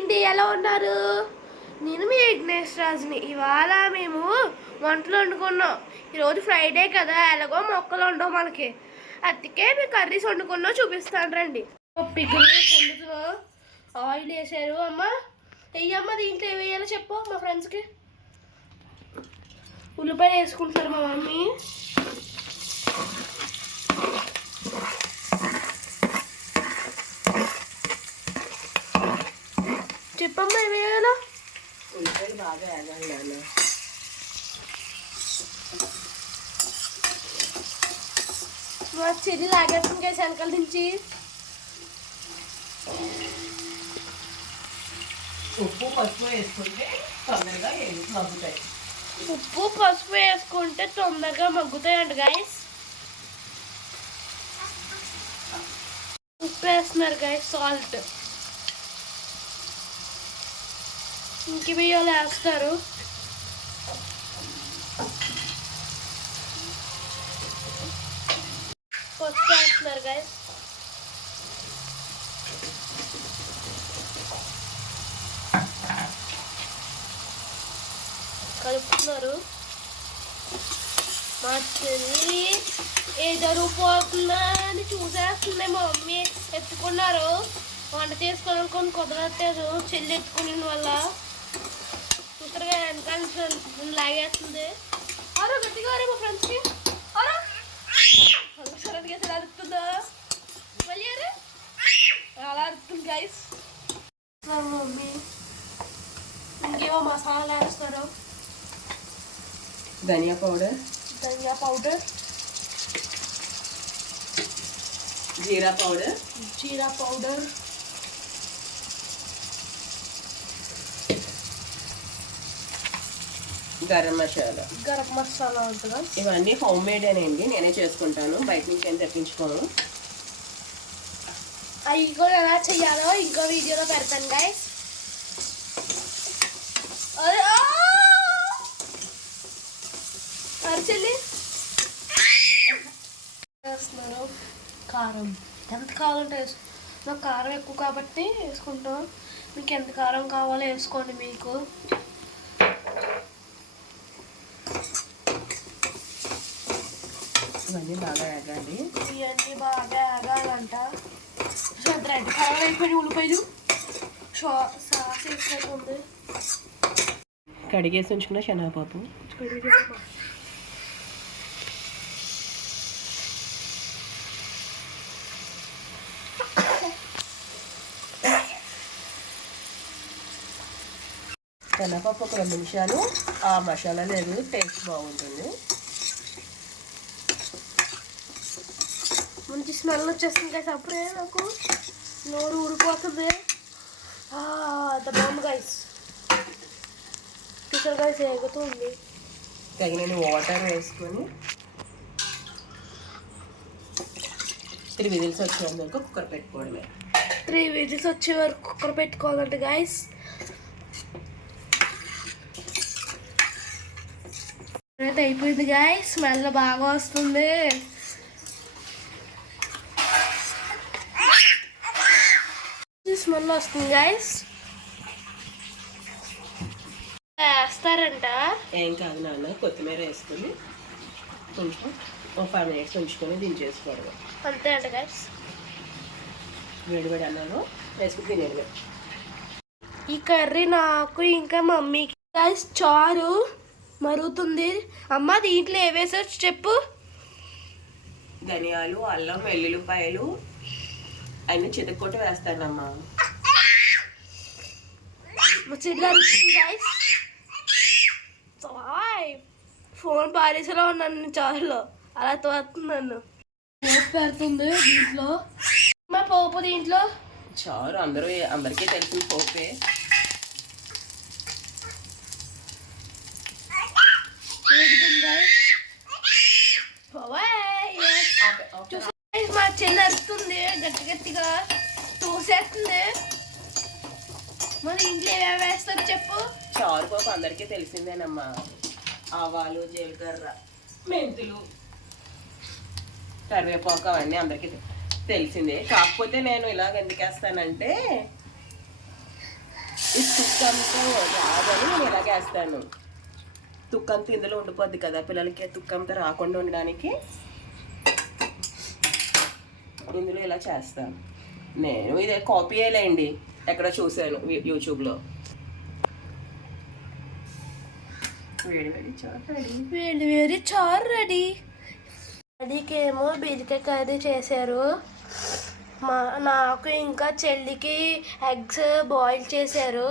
అండి, ఎలా ఉన్నారు? నేను మీ విఘ్నేష్ రాజుని. ఇవాళ మేము వంటలు వండుకున్నాం. ఈరోజు ఫ్రైడే కదా, ఎలాగో మొక్కలు ఉండవు మనకి, అందుకే మేము కర్రీస్ వండుకున్నాం. చూపిస్తాను రండి. పిగులు వండుతున్నాం, ఆయిల్ వేసారు. అమ్మ వెయ్యమ్మ, దీంట్లో ఏమి వేయాలో చెప్పు మా ఫ్రెండ్స్కి. ఉల్లిపాయ వేసుకుంటున్నారు మా మమ్మీ. చెప్పమ్మా ఏమి వేయాలో. ఉల్లిపాయలు బాగా వేగాలి. మా చెల్లి లాగేస్తుంది కదా వెనకాల నుంచి. ఉప్పు పసుపు వేసుకుంటే తొందరగా మగ్గుతాయి. ఉప్పు పసుపు వేసుకుంటే తొందరగా మగ్గుతాయంట గాయస్. ఉప్పు వేస్తున్నారు గాయస్, సాల్ట్. ఇంక బియ్యాలు వేస్తారు. పసుపు వేస్తున్నారు గాయస్. కలుపుతున్నారు. మా చెల్లి ఏదో పోతుందా అని చూసేస్తుంది. మా మమ్మీ ఎత్తుకున్నారు. వంట చేసుకోవాలనుకొని కుదరట్లేదు చెల్లి ఎత్తుకునే వల్ల. చూస్తారుగా వెనకాల లాగేస్తుంది. అరో గట్టిగా మా ఫ్రెండ్స్కి అరో సడన్గా ఎలా అరుతుందా మళ్ళీ అలా అరుతుంది గైస్. మమ్మీ ఇంకేమో మసాలా వేస్తారు. ధనియా పౌడర్, జీరా పౌడర్, గరం మసాలా ఉంటుందా. ఇవన్నీ హోమ్ మేడ్ అండి, నేనే చేసుకుంటాను, బయట నుంచి ఏం తెప్పించుకోను. అవి కూడా ఎలా చెయ్యాలో ఇంకో వీడియోలో పెడతాను గైస్. అరిచెల్లి వేస్తున్నారు. కారం ఎంత కావాలంటే నాకు కారం ఎక్కువ కాబట్టి వేసుకుంటాం. మీకు ఎంత కారం కావాలో వేసుకోండి. మీకు ఇవన్నీ బాగా వేగాలి. ఇవన్నీ బాగా వేగాలంట. రెడ్ కలర్ అయిపోయినాయి ఉల్లిపాయలు. సాస్ వేసినట్టుంది. కడిగేసి ఉంచుకున్న శనగపప్పు, శనగపప్పు ఒక 2 నిమిషాలు ఆ మసాలా లేదు, టేస్ట్ బాగుంటుంది. మంచి స్మెల్ వచ్చేస్తుంది గైస్. అప్పుడే నాకు నోరు ఊరిపోతుంది. అంత బాగుంది గైస్. Teacher guys ఎగుతుంది. తగినన్ని వాటర్ వేసుకొని 3 విజిల్స్ వచ్చేంత వరకు కుక్కర్ పెట్టుకోవడమే. 3 విజిల్స్ వచ్చే వరకు కుక్కర్ పెట్టుకోవాలంటే గైస్. అయిపోయింది గైస్. స్మెల్ బాగా వస్తుంది. స్మెల్ వస్తుంది గైస్. వేస్తారంట. ఏం కాదు నాన్న, కొత్తిమీర వేసుకొని కొంచెం 5 మినిట్స్ ఉంచుకొని దించేసుకోవడం అంతే అంట గైస్. వేడివేడి అన్నంలో వేసుకుని తినేది. ఈ కర్రీ నాకు ఇంకా మమ్మీకి గైస్. చారు మరుగుతుంది. అమ్మ దీంట్లో ఏ వేసొచ్చు చెప్పు. ధనియాలు, అల్లం, వెల్లుల్లిపాయలు అన్నీ చితక్కొట్టి వేస్తానమ్మా. ఫోన్ పారేసేలా ఉన్నాను చారులో, అలా తోస్తుంది నన్ను. పోపు పెడుతుంది దీంట్లో. మా పోపు దీంట్లో చారు అందరికీ తెలిసిన పోపే. మా చెల్లి అరుస్తుంది గట్టి గట్టిగా, చూసేస్తుంది. మరి ఇంట్లో ఏమేమి వేస్తారు చెప్పు. చారు పోపు అందరికీ తెలిసిందేనమ్మా. ఆవాలు, జీలకర్ర, మెంతులు, కరివేపాకు అవన్నీ అందరికీ తెలిసిందే. కాకపోతే నేను ఇలాగ ఎందుకు వేస్తానంటే ఈ తుక్కంతా రాదని నేను ఇలాగేస్తాను. తుక్కంతా ఇందులో ఉండిపోద్ది కదా, పిల్లలకి తుక్కంతా రాకుండా ఉండడానికి ఇందులో ఇలా చేస్తాను. నేను ఇదే కాపీ అయ్యలేండి, ఎక్కడ చూశాను యూట్యూబ్లో. వేడి వేడి చారు రెడీ. వేడి వేడి చారు రెడీ. డాడీకేమో బీరకాయ కర్రీ చేశారు, నాకు ఇంకా చెల్లికి ఎగ్స్ బాయిల్ చేశారు.